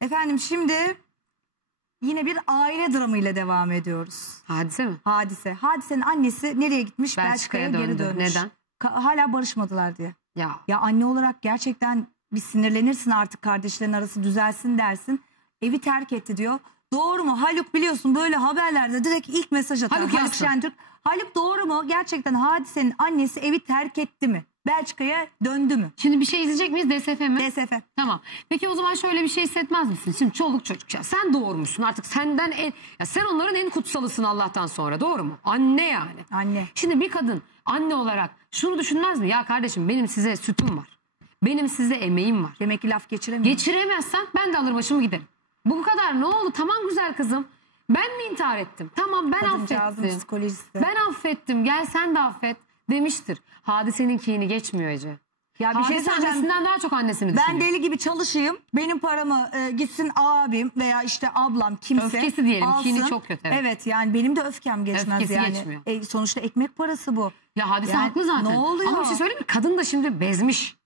Efendim şimdi yine bir aile dramıyla devam ediyoruz. Hadise mi? Hadise. Hadisenin annesi nereye gitmiş? Belçika'ya Belçika'ya geri dönmüş. Neden? Ka- hala barışmadılar diye. Ya Ya anne olarak gerçekten bir sinirlenirsin artık kardeşlerin arası düzelsin dersin. Evi terk etti diyor. Doğru mu? Haluk biliyorsun böyle haberlerde direkt ilk mesaj atar. Haluk Haluk. Şentürk. Haluk doğru mu? Gerçekten hadisenin annesi evi terk etti mi? Belçika'ya döndü mü? şimdi bir şey izleyecek miyiz DSF mi? DSF. Tamam. Peki o zaman şöyle bir şey hissetmez misin? Şimdi çoluk çocuk ya sen doğurmuşsun artık senden en ya sen onların en kutsalısın Allah'tan sonra doğru mu? Anne yani. Anne. Şimdi bir kadın anne olarak şunu düşünmez mi? Ya kardeşim benim size sütüm var. Benim size emeğim var. Demek ki laf geçiremiyor. Geçiremezsen ben de alır başımı giderim. Bu kadar ne oldu? Tamam güzel kızım. Ben mi intihar ettim? Tamam ben Kadıncağızın affettim. psikolojisi. Ben affettim gel sen de affet demiştir. Hadisenin kini geçmiyor Ece. ya bir şey Hadise söyleyeceğim. annesinden daha çok annesini Ben düşünüyor. deli gibi çalışayım. Benim paramı e, gitsin abim veya işte ablam kimse Öfkesi diyelim, alsın. kini çok kötü, evet. Evet yani benim de öfkem geçmez Öfkesi yani. geçmiyor. E, sonuçta ekmek parası bu. Ya hadise Yani haklı zaten. ne oluyor? Ama bir şey söyleyeyim mi? Kadın da şimdi bezmiş.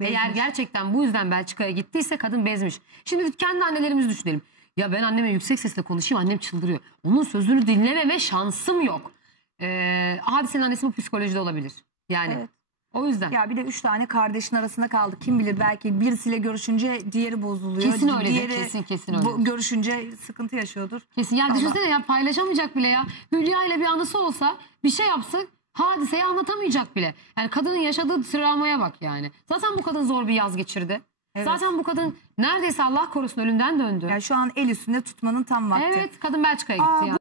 Bezmiş. Eğer gerçekten bu yüzden Belçika'ya gittiyse kadın bezmiş. Şimdi kendi annelerimizi düşünelim. Ya ben anneme yüksek sesle konuşayım annem çıldırıyor. Onun sözünü dinlememe şansım yok. Ee, hadisenin annesi bu psikolojide olabilir. Yani Evet. o yüzden. Ya bir de üç tane kardeşin arasında kaldı. Kim bilir belki birisiyle görüşünce diğeri bozuluyor. Kesin öyledir, Diğeri kesin, kesin bu- öyledir. görüşünce sıkıntı yaşıyordur. Kesin. Ya Allah. düşünsene ya paylaşamayacak bile ya. Hülya ile bir anısı olsa bir şey yapsın hadiseyi anlatamayacak bile. Yani kadının yaşadığı travmaya bak yani. Zaten bu kadın zor bir yaz geçirdi. Evet. Zaten bu kadın neredeyse Allah korusun ölümden döndü. Yani şu an el üstünde tutmanın tam vakti. Evet kadın Belçika'ya gitti Aa, yani.